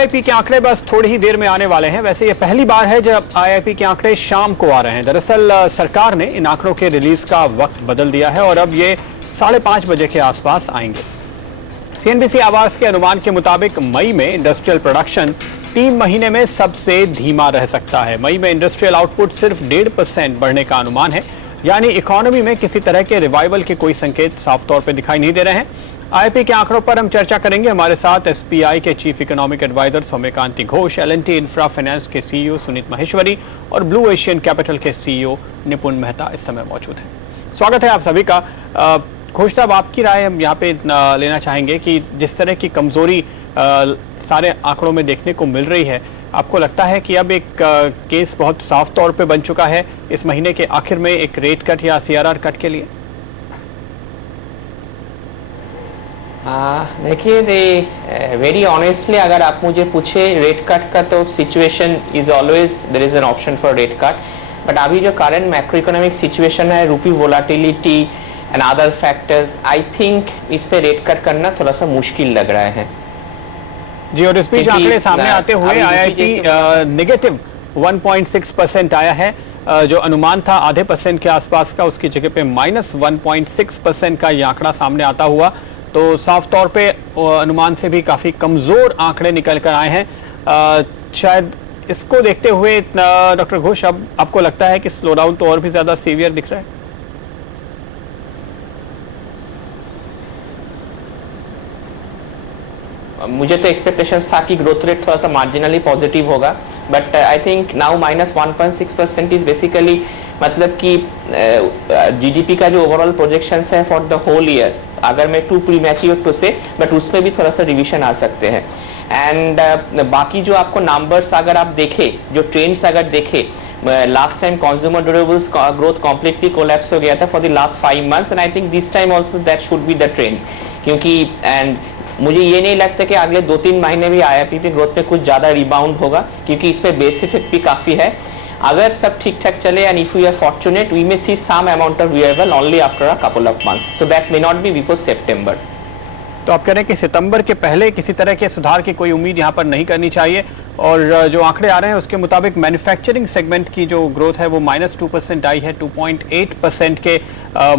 IIP के आंकड़े बस थोड़ी ही देर में आने वाले हैं। वैसे ये पहली बार है जब आईआईपी के आंकड़े शाम को आ रहे हैं। दरअसल सरकार ने इन आंकड़ों के रिलीज का वक्त बदल दिया है और अब ये 5:30 बजे के आसपास आएंगे। सीएनबीसी आवास के अनुमान के मुताबिक मई में इंडस्ट्रियल प्रोडक्शन 3 महीने में सबसे धीमा रह सकता है। मई में इंडस्ट्रियल आउटपुट सिर्फ 1.5% बढ़ने का अनुमान है, यानी इकोनॉमी में किसी तरह के रिवाइवल के कोई संकेत साफ तौर पर दिखाई नहीं दे रहे हैं। आईआईपी के आंकड़ों पर हम चर्चा करेंगे। हमारे साथ एसपीआई के chief economic adviser Soumyakanti Ghosh, L&T Infra Finance के सीईओ सुनीत माहेश्वरी और ब्लू एशियन कैपिटल के सीईओ निपुण मेहता इस समय मौजूद हैं। स्वागत है आप सभी का। घोष साहब, आपकी राय हम यहाँ पे लेना चाहेंगे कि जिस तरह की कमजोरी सारे आंकड़ों में देखने को मिल रही है, आपको लगता है कि अब एक केस बहुत साफ तौर पे बन चुका है इस महीने के आखिर में एक रेट कट या सीआरआर कट के लिए? देखिए, वेरी ऑनेस्टली अगर आप मुझे पूछे रेट कट का, तो situation is always there is an option for rate cut. But अभी जो करंट मैक्रो इकोनॉमिक सिचुएशन है, rupee volatility and other factors, I think इस पे रेट कट करना थोड़ा सा मुश्किल लग रहा है जी। और इस बीच आंकड़े सामने आते हुए आईआईपी नेगेटिव 1.6% आया है। जो अनुमान था आधे % के आसपास का, उसकी जगह पे -1.6% का ये आंकड़ा सामने आता हुआ, तो साफ तौर पे अनुमान से भी काफी कमजोर आंकड़े निकल कर आए हैं। शायद इसको देखते हुए डॉक्टर घोष, अब आपको लगता है कि स्लो डाउन तो और भी ज्यादा सीवियर दिख रहा है? मुझे तो एक्सपेक्टेशंस था कि ग्रोथ रेट थोड़ा सा मार्जिनली पॉजिटिव होगा, but I think now -1.6% is basically मतलब कि जीडीपी का जो ओवरऑल प्रोजेक्शंस है फॉर द होल ईयर, अगर मैं टू प्रीमैच्योर टू से, बट उसमें भी थोड़ा सा रिवीजन आ सकते हैं। एंड बाकी जो आपको नंबर्स अगर आप देखें, जो ट्रेंड्स अगर देखें, लास्ट टाइम कंज्यूमर ड्यूरेबल्स का ग्रोथ कंप्लीटली कोलैप्स हो गया था for the last 5 months, and I think this time also that should be the trend. क्योंकि एंड मुझे ये नहीं लगता कि अगले 2-3 महीने भी आईआईपी पे ग्रोथ पे कुछ ज्यादा रिबाउंड होगा, क्योंकि इस पे बेस इफेक्ट भी काफी है। अगर सब ठीक ठाक चले and if we are fortunate, we may see some amount of revival only after a couple of months, so that may not be before सितंबर। तो आप कह रहे हैं कि सितंबर के पहले किसी तरह के सुधार की कोई उम्मीद यहाँ पर नहीं करनी चाहिए। और जो आंकड़े आ रहे हैं उसके मुताबिक मैन्युफैक्चरिंग सेगमेंट की जो ग्रोथ है वो -2% आई है 2.8% के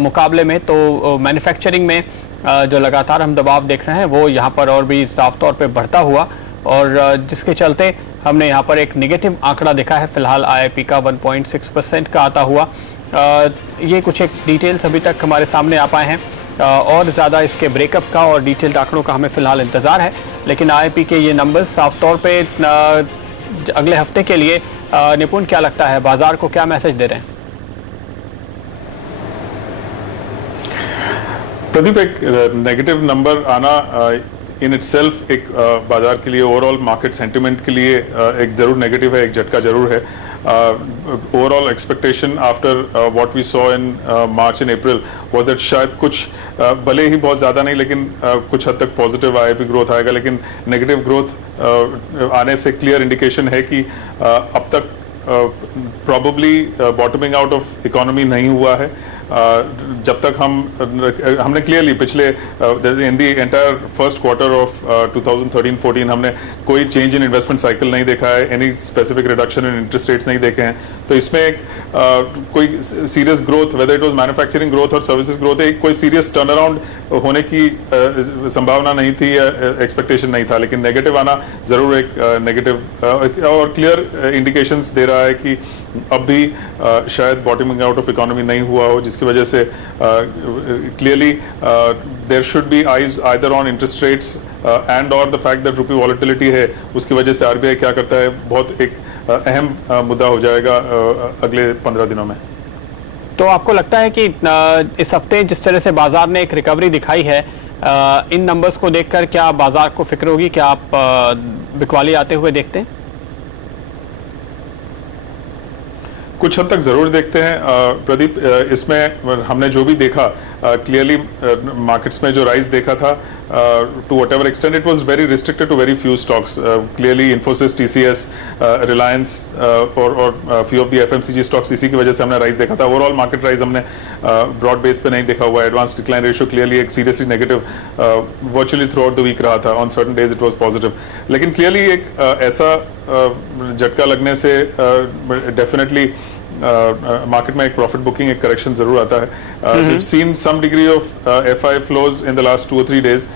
मुकाबले में। तो मैन्युफैक्चरिंग में जो लगातार हम दबाव देख रहे हैं वो यहाँ पर और भी साफ तौर पे बढ़ता हुआ, और जिसके चलते हमने यहाँ पर एक नेगेटिव आंकड़ा देखा है फिलहाल आईआईपी का 1.6% का आता हुआ। ये कुछ एक डिटेल्स अभी तक हमारे सामने आ पाए हैं, और ज़्यादा इसके ब्रेकअप का और डिटेल्ड आंकड़ों का हमें फिलहाल इंतज़ार है। लेकिन आईआईपी के ये नंबर्स साफ तौर पे अगले हफ्ते के लिए निपुण, क्या लगता है बाजार को क्या मैसेज दे रहे हैं? प्रदीप, एक नेगेटिव नंबर आना इन इटसेल्फ एक बाजार के लिए, ओवरऑल मार्केट सेंटिमेंट के लिए एक जरूर नेगेटिव है, एक झटका जरूर है। Overall expectation after what we saw in March and April was that शायद कुछ भले ही बहुत ज़्यादा नहीं, लेकिन कुछ हद तक पॉजिटिव आईआईपी ग्रोथ आएगा। लेकिन नेगेटिव ग्रोथ आने से क्लियर इंडिकेशन है कि अब तक probably bottoming out of economy नहीं हुआ है। जब तक हमने क्लियरली पिछले in the entire first quarter of 2013-14 हमने कोई चेंज इन इन्वेस्टमेंट साइकिल नहीं देखा है, any specific reduction in interest rates नहीं देखे हैं। तो इसमें एक कोई serious growth, whether it was manufacturing growth और सर्विसेज ग्रोथ, एक कोई सीरियस टर्न अराउंड होने की संभावना नहीं थी या एक्सपेक्टेशन नहीं था। लेकिन नेगेटिव आना जरूर एक नेगेटिव और क्लियर इंडिकेशंस दे रहा है कि अब भी शायद बॉटमिंग आउट ऑफ इकोनॉमी नहीं हुआ हो, जिसकी वजह से clearly there should be eyes either on interest rates and और the fact that rupee volatility है, उसकी वजह से आरबीआई क्या करता है बहुत एक अहम मुद्दा हो जाएगा अगले 15 दिनों में। तो आपको लगता है कि इस हफ्ते जिस तरह से बाजार ने एक रिकवरी दिखाई है, इन नंबर्स को देखकर क्या बाजार को फिक्र होगी? क्या आप बिकवाली आते हुए देखते हैं? कुछ हद तक जरूर देखते हैं प्रदीप। इसमें हमने जो भी देखा क्लियरली मार्केट्स में जो राइज देखा था to whatever extent it was very restricted to very few stocks. Clearly Infosys, TCS, Reliance और few of the FMCG stocks इसी की वजह से हमने राइज देखा था. ओवरऑल मार्केट राइज हमने ब्रॉड बेस पे नहीं देखा हुआ. एडवांस डिक्लाइन रेशियो क्लियरली एक seriously negative virtually throughout the week रहा था. On certain days it was positive. लेकिन क्लियरली एक ऐसा झटका लगने से डेफिनेटली मार्केट में एक प्रॉफिट बुकिंग, एक करेक्शन जरूर आता है. we've seen some degree of FI flows in the last 2 or 3 days,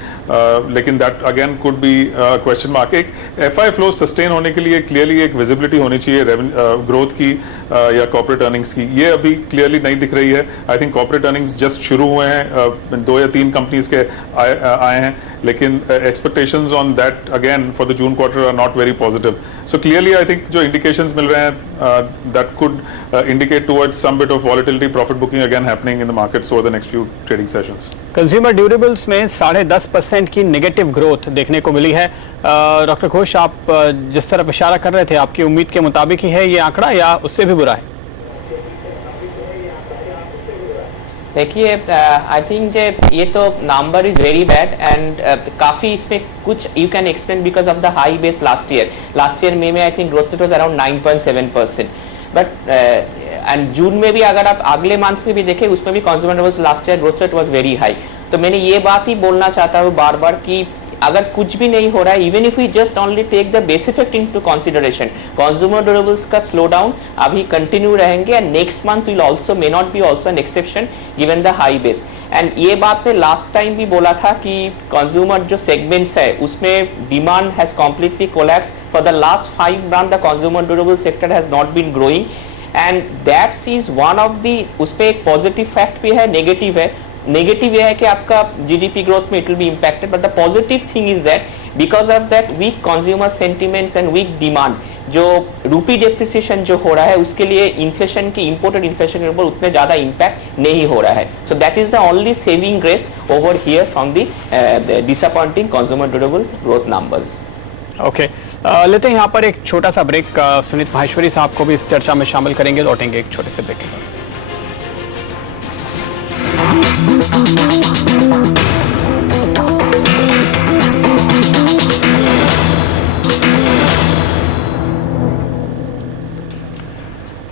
लेकिन that again could be a question mark. एक FI flows sustain होने के लिए क्लियरली एक विजिबिलिटी होनी चाहिए ग्रोथ की या कॉर्पोरेट अर्निंग्स की. ये अभी क्लियरली नहीं दिख रही है. I think corporate earnings just शुरू हुए हैं, 2 या 3 कंपनीज के आए हैं, लेकिन expectations on that again for the June quarter are not very positive. So clearly I think जो इंडिकेशंस मिल रहे हैं that could indicate towards some bit of volatility, profit booking again happening in the markets over the next few trading sessions. Consumer durables में 10.5% की negative growth देखने को मिली है. Doctor Ghosh, आप जिस तरफ इशारा कर रहे थे, आपकी उम्मीद के मुताबिक ही है ये आंकड़ा या उससे भी बुरा है? देखिए, आई थिंक ये तो number is very bad and काफी इसमें कुछ you can explain because of the high base last year में I think growth rate was around 9.7%. But and June में भी अगर आप अगले मंथ में भी देखें, उसमें भी consumer durables last year growth rate was very high. तो मैंने ये बात ही बोलना चाहता हूँ बार बार कि अगर कुछ भी नहीं हो रहा है, even if we just only take the base effect into consideration, consumer durables का स्लो डाउन अभी कंटिन्यू रहेंगे and next month will also may not be also an exception given the high base. And ये बात पे last time भी बोला था कि कंज्यूमर जो सेगमेंट्स है उसमें demand has completely collapse. For the last 5 month the consumer durable sector has not been growing and that's is one of the, उस पे एक पॉजिटिव फैक्ट भी है, नेगेटिव है. नेगेटिव ये है कि आपका जीडीपी ग्रोथ में it will be impacted, but the positive thing is that because of that weak consumer sentiments and weak demand, जो रूपी डेप्रिसिएशन जो हो रहा है उसके लिए इन्फ्लेशन की, इंपोर्टेड इन्फ्लेशन के ऊपर उतने ज्यादा इंपैक्ट नहीं हो रहा है. So that is the only saving grace over here from the disappointing consumer durable growth numbers. Okay, लेते हैं यहाँ पर एक छोटा सा ब्रेक. सुनीत माहेश्वरी साहब को भी इस चर्चा में शामिल करेंगे. लौटेंगे एक छोटे से ब्रेक के बाद.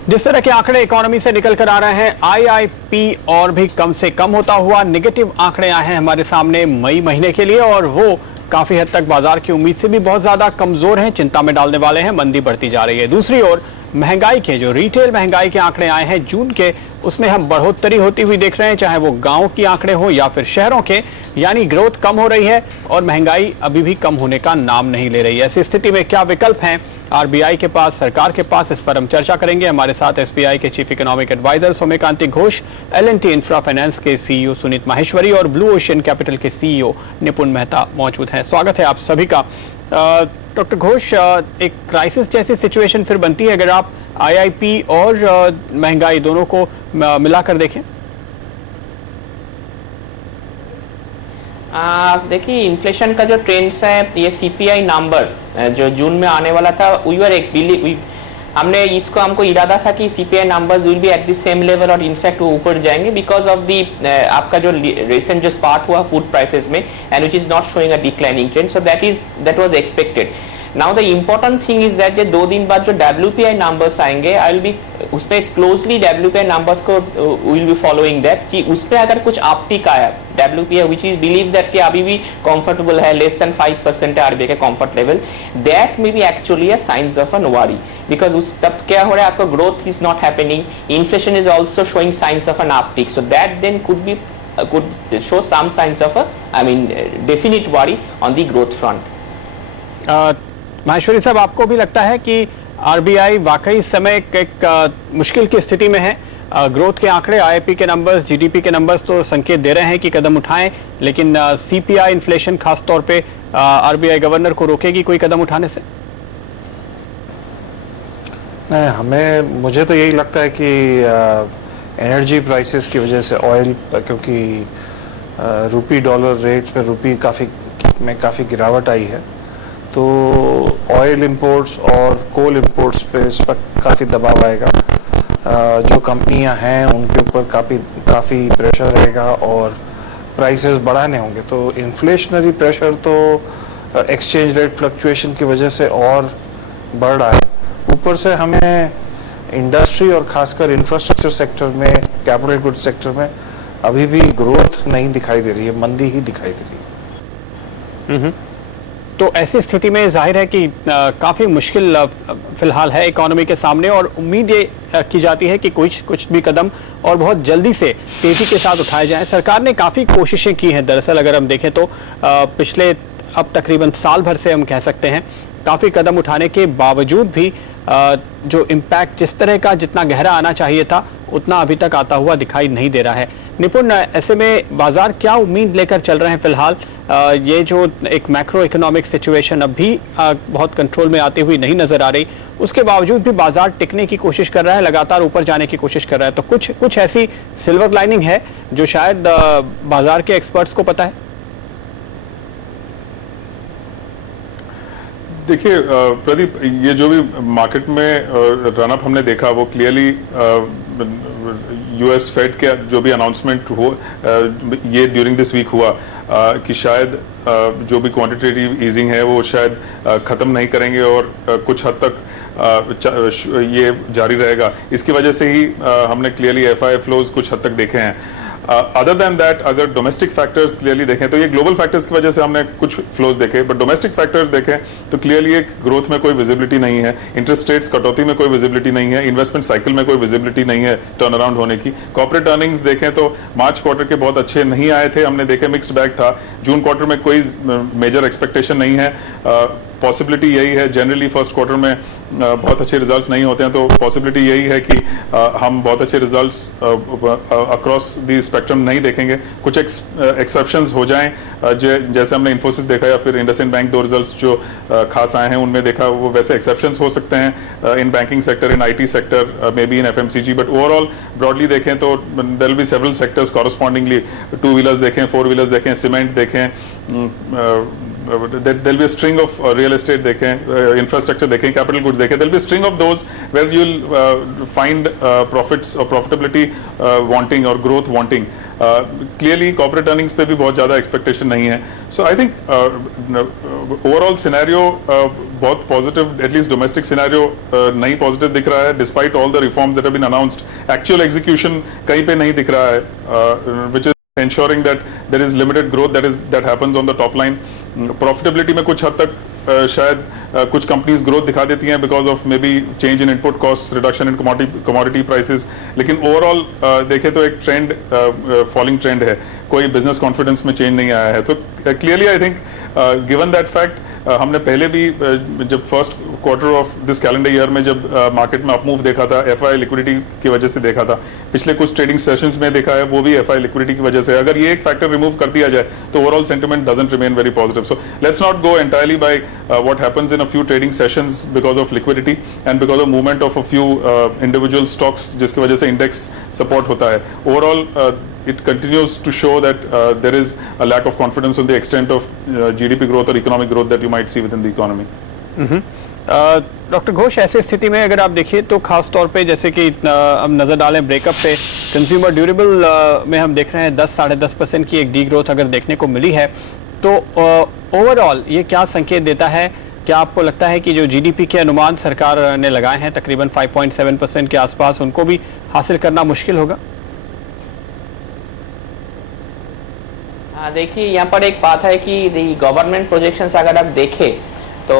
जिस तरह के आंकड़े इकोनॉमी से निकल कर आ रहे हैं, आईआईपी और भी कम से कम होता हुआ नेगेटिव आंकड़े आए हैं हमारे सामने मई महीने के लिए, और वो काफी हद तक बाजार की उम्मीद से भी बहुत ज्यादा कमजोर हैं, चिंता में डालने वाले हैं. मंदी बढ़ती जा रही है. दूसरी ओर महंगाई के, जो रिटेल महंगाई के आंकड़े आए हैं जून के, उसमें हम बढ़ोतरी होती हुई देख रहे हैं, चाहे वो गांव के आंकड़े हो या फिर शहरों के. यानी ग्रोथ कम हो रही है और महंगाई अभी भी कम होने का नाम नहीं ले रही है. ऐसी स्थिति में क्या विकल्प हैं आरबीआई के पास, सरकार के पास? इस पर हम चर्चा करेंगे. हमारे साथ एसबीआई के chief economic adviser Soumyakanti Ghosh, L&T Infra Finance के सीईओ सुनीत माहेश्वरी और ब्लू ओशियन कैपिटल के सीईओ निपुण मेहता मौजूद हैं. स्वागत है आप सभी का. डॉक्टर घोष, एक क्राइसिस जैसी सिचुएशन फिर बनती है अगर आप आईआईपी और महंगाई दोनों को मिलाकर देखें? देखिए, इन्फ्लेशन का जो ट्रेंड्स है, ये सीपीआई नंबर जो जून में आने वाला था, हमको इरादा था कि CPI numbers will be eight the same level और इनफैक्ट वो ऊपर जाएंगे बिकॉज ऑफ दी आपका जो रिसेंट जो स्पार्ट हुआ फूड प्राइसेस में, and which is not showing a declining trend. So that was expected. Now the important thing is that 2 दिन बाद जो WPI नंबर्स आएंगे, आई विल बी उसमें क्लोजली WPI नंबर्स को विल बी फॉलोइंग दैट कि उसमें अगर कुछ अपटिक आया WPI which is believe that कि अभी भी कंफर्टेबल है, लेस देन 5% है आरबीआई का comfort level, that may be actually a signs of an worry. Because उस तब क्या हो रहा है, आपका growth is not happening, inflation is also showing signs of an uptick. So that then could show some signs of definite worry on the growth front. Maheshwari साहब, आपको भी लगता है कि आरबीआई वाकई इस समय एक मुश्किल की स्थिति में है? ग्रोथ के आंकड़े, आईआईपी के नंबर्स, जीडीपी के नंबर्स तो संकेत दे रहे हैं कि कदम उठाएं, लेकिन सीपीआई इन्फ्लेशन खास तौर पे आरबीआई गवर्नर को रोकेगी कोई कदम उठाने से? नहीं, मुझे तो यही लगता है कि एनर्जी प्राइसेस की वजह से, ऑयल, क्योंकि रुपी डॉलर रेट्स पे रुपी काफ़ी गिरावट आई है, तो ऑयल इंपोर्ट्स और कोल इंपोर्ट्स पे इस पर काफ़ी दबाव आएगा. जो कंपनियां हैं उनके ऊपर काफ़ी प्रेशर रहेगा और प्राइसेस बढ़ाने होंगे। तो इन्फ्लेशनरी प्रेशर तो एक्सचेंज रेट फ्लक्चुएशन की वजह से और बढ़ रहा है। ऊपर से हमें इंडस्ट्री और खासकर इंफ्रास्ट्रक्चर सेक्टर में, कैपिटल गुड सेक्टर में अभी भी ग्रोथ नहीं दिखाई दे रही है, मंदी ही दिखाई दे रही है। तो ऐसी स्थिति में जाहिर है कि काफ़ी मुश्किल फिलहाल है इकोनॉमी के सामने, और उम्मीद ये की जाती है कि कुछ भी कदम और बहुत जल्दी से तेज़ी के साथ उठाए जाएं। सरकार ने काफ़ी कोशिशें की हैं दरअसल, अगर हम देखें तो पिछले अब तकरीबन साल भर से हम कह सकते हैं काफ़ी कदम उठाने के बावजूद भी जो इम्पैक्ट जिस तरह का जितना गहरा आना चाहिए था उतना अभी तक आता हुआ दिखाई नहीं दे रहा है। निपुण, ऐसे में बाजार क्या उम्मीद लेकर चल रहे हैं फिलहाल? ये जो एक मैक्रो इकोनॉमिक सिचुएशन अब भी बहुत कंट्रोल में आती हुई नहीं नजर आ रही, उसके बावजूद भी बाजार टिकने की कोशिश कर रहा है, लगातार ऊपर जाने की कोशिश कर रहा है। तो कुछ ऐसी सिल्वर लाइनिंग है जो शायद बाजार के एक्सपर्ट्स को पता है? देखिए प्रदीप, ये जो भी मार्केट में रनअप हमने देखा वो क्लियरली यूएस फेड के जो भी अनाउंसमेंट हो ये ड्यूरिंग दिस वीक हुआ कि शायद जो भी क्वांटिटेटिव ईजिंग है वो शायद ख़त्म नहीं करेंगे और कुछ हद तक ये जारी रहेगा। इसकी वजह से ही हमने क्लियरली एफआई फ्लोज कुछ हद तक देखे हैं। अदर देन दैट, अगर डोमेस्टिक फैक्टर्स क्लियरली देखें तो ये ग्लोबल फैक्टर्स की वजह से हमने कुछ फ्लोज देखे, बट डोमेस्टिक फैक्टर्स देखें तो क्लियरली एक ग्रोथ में कोई विजिबिलिटी नहीं है, इंटरेस्ट रेट्स कटौती में कोई विजिबिलिटी नहीं है, इन्वेस्टमेंट साइकिल में कोई विजिबिलिटी नहीं है टर्न अराउंड होने की। कॉर्पोरेट अर्निंग्स देखें तो मार्च क्वार्टर के बहुत अच्छे नहीं आए थे, हमने देखे मिक्स्ड बैग था। जून क्वार्टर में कोई मेजर एक्सपेक्टेशन नहीं है। पॉसिबिलिटी यही है, जनरली फर्स्ट क्वार्टर में बहुत अच्छे रिजल्ट्स नहीं होते हैं, तो पॉसिबिलिटी यही है कि हम बहुत अच्छे रिजल्ट्स अक्रॉस द स्पेक्ट्रम नहीं देखेंगे। कुछ एक्सेप्शंस हो जाएं, जैसे हमने इन्फोसिस देखा या फिर इंडसइंड बैंक, दो रिजल्ट्स जो खास आए हैं उनमें देखा, वो वैसे एक्सेप्शंस हो सकते हैं in banking sector, in IT sector, may be in FMCG, but overall broadly देखें तो there will be several sectors correspondingly. Two wheelers देखें, फोर व्हीलर्स देखें, सीमेंट देखें, there will be a string of real estate देखें, infrastructure देखें, capital goods देखें, there will be a string of those where you will find profits or profitability wanting or growth wanting. Clearly corporate earnings पे भी बहुत ज़्यादा expectation नहीं है. So I think overall scenario बहुत positive, at least domestic scenario नहीं positive दिख रहा है, despite all the reforms that have been announced. Actual execution कहीं पे नहीं दिख रहा है, which is ensuring that there is limited growth that happens on the top line. Profitability में कुछ हद तक शायद कुछ कंपनीज ग्रोथ दिखा देती हैं because of may be change in input cost, reduction in commodity prices, लेकिन ओवरऑल देखें तो एक ट्रेंड, फॉलिंग ट्रेंड है, कोई बिजनेस कॉन्फिडेंस में चेंज नहीं आया है। तो clearly I think given that fact, हमने पहले भी जब first quarter of this calendar year में जब मार्केट में अपमूव देखा था, एफआई लिक्विडिटी की वजह से देखा था, पिछले कुछ ट्रेडिंग सेशंस में देखा है वो भी एफआई लिक्विडिटी की वजह से। अगर ये एक फैक्टर रिमूव कर दिया जाए तो overall sentiment doesn't remain very positive. So let's not go entirely by what happens in a few trading sessions because of liquidity and because of movement of a few individual stocks, जिसकी वजह से index support होता है। Overall it continues to show that there is a lack of confidence on the extent of GDP growth or economic growth that you might see within the economy. Doctor Ghosh, ऐसी स्थिति में अगर आप देखिए तो खास तौर पे जैसे कि हम नज़र डालें ब्रेकअप पे, कंज्यूमर ड्यूरेबल में हम देख रहे हैं 10-10.5% की एक डी ग्रोथ अगर देखने को मिली है, तो ओवरऑल ये क्या संकेत देता है? क्या आपको लगता है कि जो जीडीपी के अनुमान सरकार ने लगाए हैं तकरीबन 5.7% के आसपास, उनको भी हासिल करना मुश्किल होगा? देखिए यहाँ पर एक बात है कि गवर्नमेंट प्रोजेक्शंस अगर आप देखें तो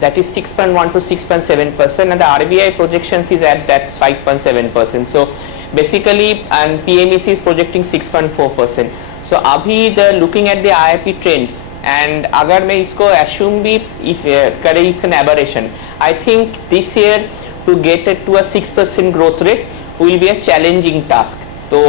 that is 6.1 to 6.7% and the RBI projections is at that 5.7%. So basically and PMEC is projecting 6.4%. So अभी the looking at the IIP trends and अगर मैं इसको assume भी if करे it's an aberration, I think this year to get it to a 6% growth rate will be a challenging task. तो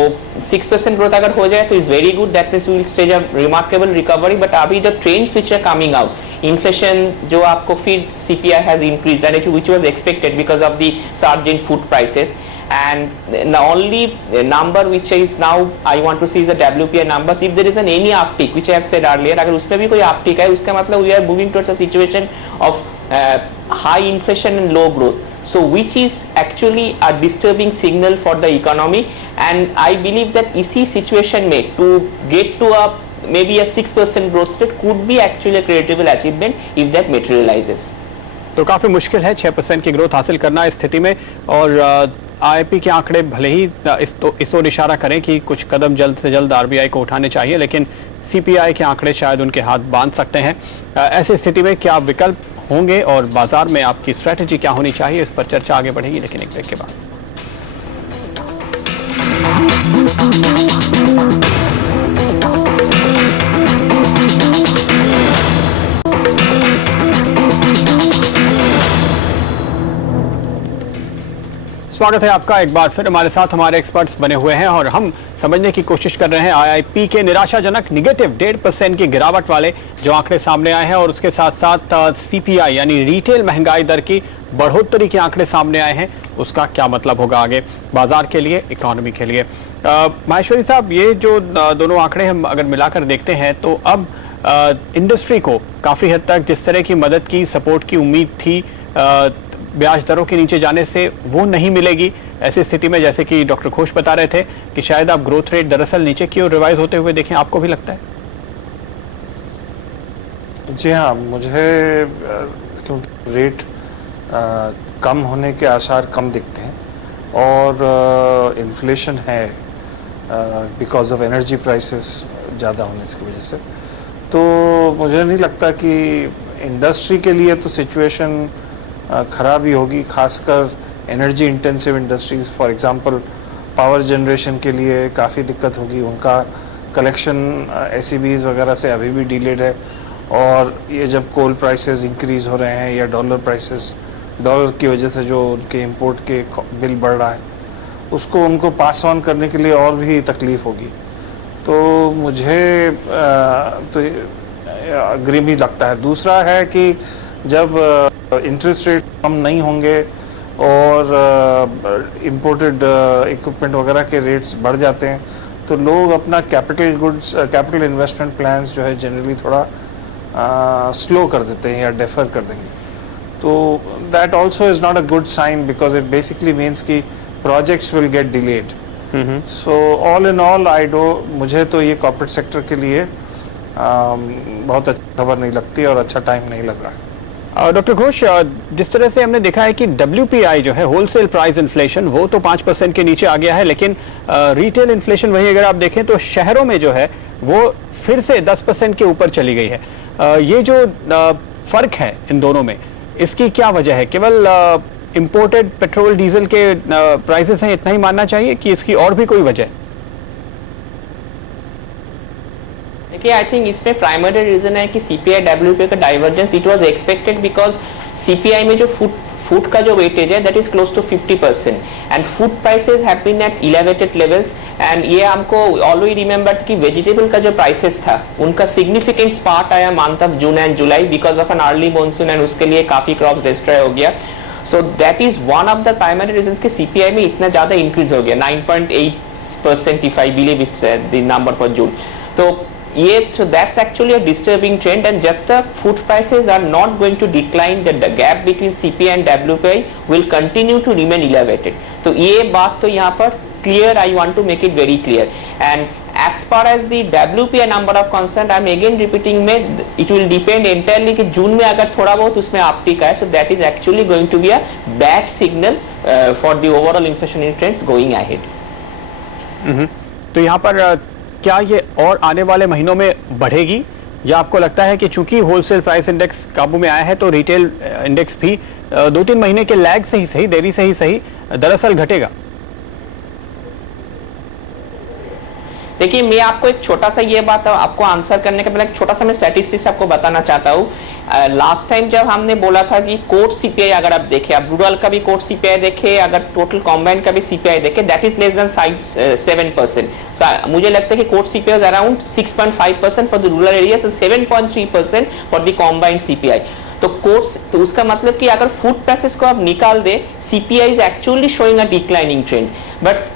6% growth अगर हो जाए तो is very good, that means we will stage a remarkable recovery. But अभी the trends which are coming out, inflation जो आपको फिर CPI has increased and which was expected because of the surge in food prices, and the only number which is now I want to see is the WPI numbers. If there is any uptick, which I have said earlier, अगर उसमें भी कोई uptick है उसका मतलब we are moving towards a situation of high inflation and low growth. so which is actually a disturbing signal for the economy, and I believe that इसी situation में to get to a maybe a 6% growth rate could be actually a credible achievement if that materializes. तो काफी मुश्किल है 6% की growth हासिल करना इस स्थिति में, और आईआईपी के आंकड़े भले ही इस ओर इशारा करें कि कुछ कदम जल्द से जल्द आरबीआई को उठाने चाहिए, लेकिन सीपीआई के आंकड़े शायद उनके हाथ बांध सकते हैं। ऐसी स्थिति में क्या विकल्प होंगे और बाजार में आपकी स्ट्रेटजी क्या होनी चाहिए, इस पर चर्चा आगे बढ़ेगी, लेकिन एक ब्रेक के बाद। स्वागत है आपका एक बार फिर। हमारे साथ हमारे एक्सपर्ट्स बने हुए हैं और हम समझने की कोशिश कर रहे हैं आईआईपी के निराशाजनक निगेटिव 1.5% की गिरावट वाले जो आंकड़े सामने आए हैं, और उसके साथ साथ सीपीआई यानी रिटेल महंगाई दर की बढ़ोतरी के आंकड़े सामने आए हैं। उसका क्या मतलब होगा आगे बाजार के लिए, इकोनॉमी के लिए। माहेश्वरी साहब, ये जो दोनों आंकड़े हम अगर मिलाकर देखते हैं तो अब इंडस्ट्री को काफी हद तक जिस तरह की मदद की, सपोर्ट की उम्मीद थी ब्याज दरों के नीचे जाने से, वो नहीं मिलेगी। ऐसी स्थिति में जैसे कि डॉक्टर घोष बता रहे थे कि शायद आप ग्रोथ रेट दरअसल नीचे की ओर रिवाइज होते हुए देखें, आपको भी लगता है? जी हाँ, मुझे क्योंकि रेट कम होने के आसार कम दिखते हैं और इन्फ्लेशन है बिकॉज ऑफ एनर्जी प्राइसेस ज़्यादा होने की वजह से, तो मुझे नहीं लगता कि इंडस्ट्री के लिए तो सिचुएशन ख़राब ही होगी, खासकर energy intensive industries. For example power generation के लिए काफ़ी दिक्कत होगी, उनका कलेक्शन एसईबीज वगैरह से अभी भी डिलेड है, और ये जब कोल प्राइसेस इंक्रीज़ हो रहे हैं या डॉलर की वजह से जो उनके इंपोर्ट के बिल बढ़ रहा है, उसको उनको पास ऑन करने के लिए और भी तकलीफ़ होगी। तो मुझे तो अग्रिम ही लगता है। दूसरा है कि जब इंटरेस्ट रेट कम नहीं होंगे और इम्पोर्टेड इक्विपमेंट वगैरह के रेट्स बढ़ जाते हैं, तो लोग अपना कैपिटल इन्वेस्टमेंट प्लान्स जो है जनरली थोड़ा स्लो कर देते हैं या डेफर कर देंगे। तो that also is not a good sign because it basically means कि projects will get delayed. So all in all मुझे तो ये कॉर्पोरेट सेक्टर के लिए बहुत अच्छी खबर नहीं लगती और अच्छा टाइम नहीं लग रहा है। डॉक्टर घोष, जिस तरह से हमने देखा है कि WPI जो है होलसेल प्राइस इन्फ्लेशन, वो तो 5% के नीचे आ गया है, लेकिन रिटेल इन्फ्लेशन वही अगर आप देखें तो शहरों में जो है वो फिर से 10% के ऊपर चली गई है। ये जो फर्क है इन दोनों में, इसकी क्या वजह है? केवल इंपोर्टेड पेट्रोल डीजल के प्राइसेस हैं, इतना ही मानना चाहिए कि इसकी और भी कोई वजह? देखिए, आई थिंक इसमें प्राइमरी रीजन है कि सीपीआई WPI का divergence it was expected because CPI में जो फूड का जो वेटेज है that is close to 50% and food prices have been at elevated levels, and ये हमको ऑलवेज रिमेंबर कि वेजिटेबल का जो प्राइसेस था उनका सिग्निफिकेंट स्पार्ट आया month of June and July because of an early monsoon, and उसके लिए काफी क्रॉप डिस्ट्रॉय हो गया। So that is one of the primary reasons कि सीपीआई में इतना ज्यादा इंक्रीज हो गया, 9.8% if I believe it's the number for जून। तो ये so that's actually a disturbing trend, and जब तक food prices are not going to decline, the gap between CPI and WPI will continue to remain elevated. तो ये बात तो यहाँ पर clear, I want to make it very clear. And as far as the WPI number of concerned, I'm again repeating में it will depend entirely कि जून में अगर थोड़ा बहुत उसमें अपटिक आए, so that is actually going to be a bad signal for the overall inflationary trends going ahead. तो यहाँ पर क्या ये और आने वाले महीनों में बढ़ेगी, या आपको लगता है कि चूंकि होलसेल प्राइस इंडेक्स काबू में आया है तो रिटेल इंडेक्स भी 2-3 महीने के लैग से ही सही, देरी से ही सही, दरअसल घटेगा? देखिए, मैं आपको एक छोटा सा ये बात आपको आंसर करने के पहले एक छोटा सा मैं स्टैटिस्टिक्स आपको बताना चाहता हूँ। लास्ट टाइम जब हमने बोला था कि कोर सीपीआई अगर आप देखें, आप रूरल का भी कोर सीपीआई देखें, अगर टोटल कॉम्बाइंड का भी सीपीआई देखें, दैट इज लेस देन 7%। सो मुझे लगता है कि core CPI is around 6.5% for the rural areas and 7.3% for the combined CPI. तो कोर्स तो उसका मतलब कि अगर फूड प्राइसेस को आप निकाल दे, CPI is actually showing a declining trend, but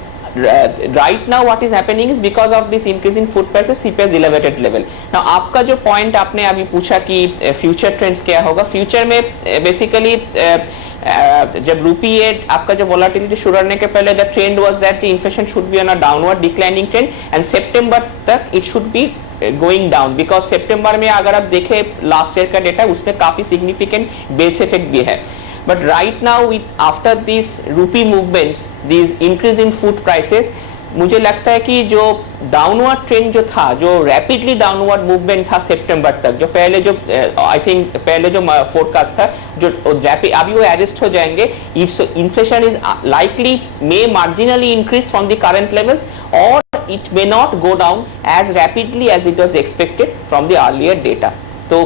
right now what is happening is because of this increase in food prices, CPI is elevated level. Now आपका जो point आपने अभी पूछा कि future trends क्या होगा, future में basically जब रूपी ये आपका जो वोलेटिलिटी शुरू होने के पहले the trend was that inflation should be on a downward declining trend and सितंबर तक it should be going down, because सितंबर में अगर आप देखें लास्ट ईयर का डेटा उसमें काफी सिग्निफिकेंट बेस इफेक्ट भी है. But right now with after this rupee movements, this increase in food prices, मुझे लगता है कि जो डाउनवर्ड ट्रेंड जो था, जो रैपिडली डाउनवर्ड मूवमेंट था सितंबर तक, जो पहले जो आई थिंक पहले जो फोरकास्ट था जो रैपिड, अभी वो अरेस्ट हो जाएंगे. If inflation is likely may marginally increase from the current levels और it may not go down as rapidly as it was expected from the earlier data. So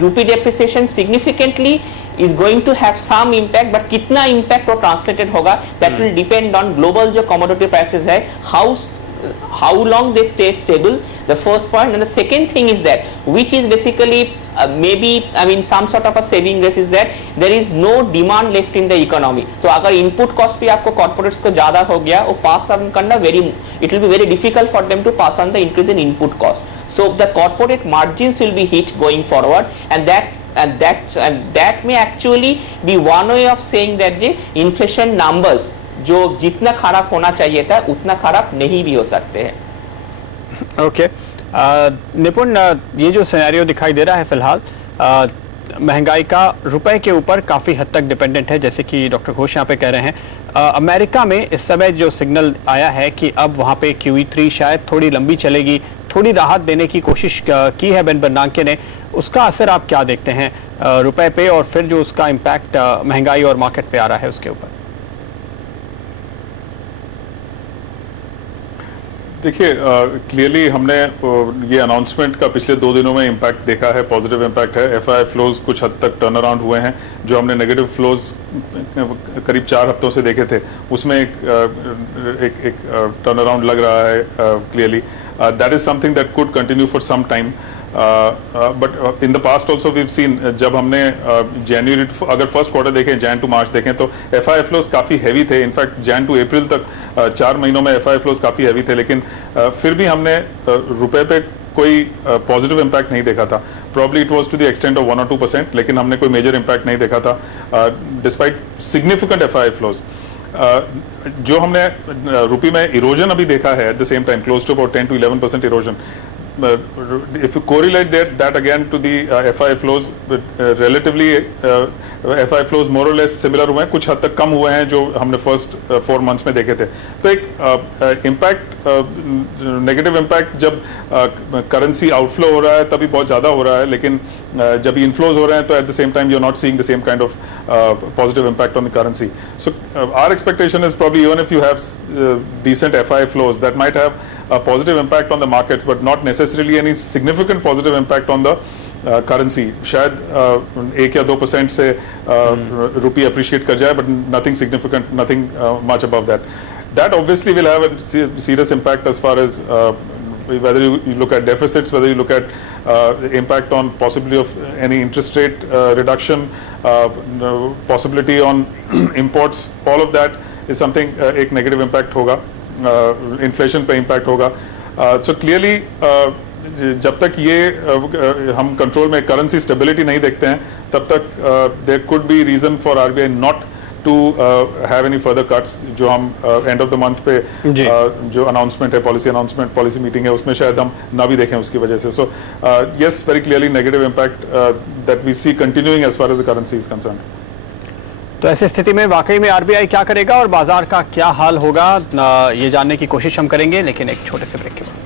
rupee depreciation significantly is going to have some impact, but कितना impact वो translated होगा that will depend on global जो commodity prices है, how long they stay stable, the first point. And the second thing is that, which is basically maybe I mean some sort of a saving grace, is that there is no demand left in the economy. तो अगर input cost भी आपको corporates को ज़्यादा हो गया, वो pass on करना it will be very difficult for them to pass on the increase in input cost. So the corporate margins will be hit going forward, and that may actually be one way of saying that the inflation numbers जो जितना खराब होना चाहिए था उतना खराब नहीं भी हो सकते हैं. ओके निपुण, ये जो सिनेरियो दिखाई दे रहा है फिलहाल, महंगाई का रुपए के ऊपर काफ़ी हद तक डिपेंडेंट है, जैसे कि डॉक्टर घोष यहाँ पे कह रहे हैं. अमेरिका में इस समय जो सिग्नल आया है कि अब वहाँ पे QE3 शायद थोड़ी लंबी चलेगी, थोड़ी राहत देने की कोशिश की है बेन बर्नांके ने, उसका असर आप क्या देखते हैं रुपए पे, और फिर जो उसका इम्पैक्ट महंगाई और मार्केट पे आ रहा है उसके ऊपर? देखिए, क्लियरली हमने ये अनाउंसमेंट का पिछले 2 दिनों में इम्पैक्ट देखा है, पॉजिटिव इम्पैक्ट है. FII फ्लोज कुछ हद तक टर्न अराउंड हुए हैं. जो हमने नेगेटिव फ्लोज करीब 4 हफ्तों से देखे थे उसमें एक टर्न अराउंड लग रहा है clearly. That is something that could continue for some time. But in the past also we've seen, जब हमने जनवरी अगर फर्स्ट क्वार्टर देखें, जैन टू मार्च देखें, तो FII फ्लोज काफ़ी हैवी थे. इनफैक्ट जैन टू अप्रैल तक 4 महीनों में FII फ्लोज काफ़ी हैवी थे, लेकिन फिर भी हमने रुपए पे कोई पॉजिटिव इम्पैक्ट नहीं देखा था. Probably it was to the extent of 1 or 2%, लेकिन हमने कोई मेजर इम्पैक्ट नहीं देखा था डिस्पाइट सिग्निफिकेंट FII फ्लोज. जो हमने रुपये में इरोजन अभी देखा है at the same time, close to about 10 to 11% erosion. If you correlate that again to the FII flows, relatively FII flows more or less similar हुए हैं, कुछ हद तक कम हुए हैं जो हमने फर्स्ट 4 months में देखे थे. तो एक इम्पैक्ट, नेगेटिव इम्पैक्ट जब करेंसी आउटफ्लो हो रहा है तभी बहुत ज़्यादा हो रहा है, लेकिन जब इनफ्लोज हो रहे हैं तो at the same time you are not seeing the same kind of positive impact on the currency. So our expectation is probably even if you have decent FII flows, that might have a positive impact on the markets, but not necessarily any significant positive impact on the currency. शायद 1 या 2% से रुपये appreciate कर जाए, but nothing significant, nothing much above that. That obviously will have a serious impact as far as whether you look at deficits, whether you look at impact on possibility of any interest rate reduction, possibility on imports, all of that is something एक negative impact होगा, inflation पे impact होगा. So clearly जब तक ये हम control में currency stability नहीं देखते हैं तब तक there could be reason for RBI not to have any further cuts. जो हम end of the month पे जो announcement है, policy announcement, policy meeting है, उसमें शायद हम ना भी देखें उसकी वजह से. So yes, very clearly negative impact that we see continuing as far as the currency is concerned. तो ऐसी स्थिति में वाकई में RBI क्या करेगा और बाजार का क्या हाल होगा, ये जानने की कोशिश हम करेंगे, लेकिन एक छोटे से ब्रेक के बाद.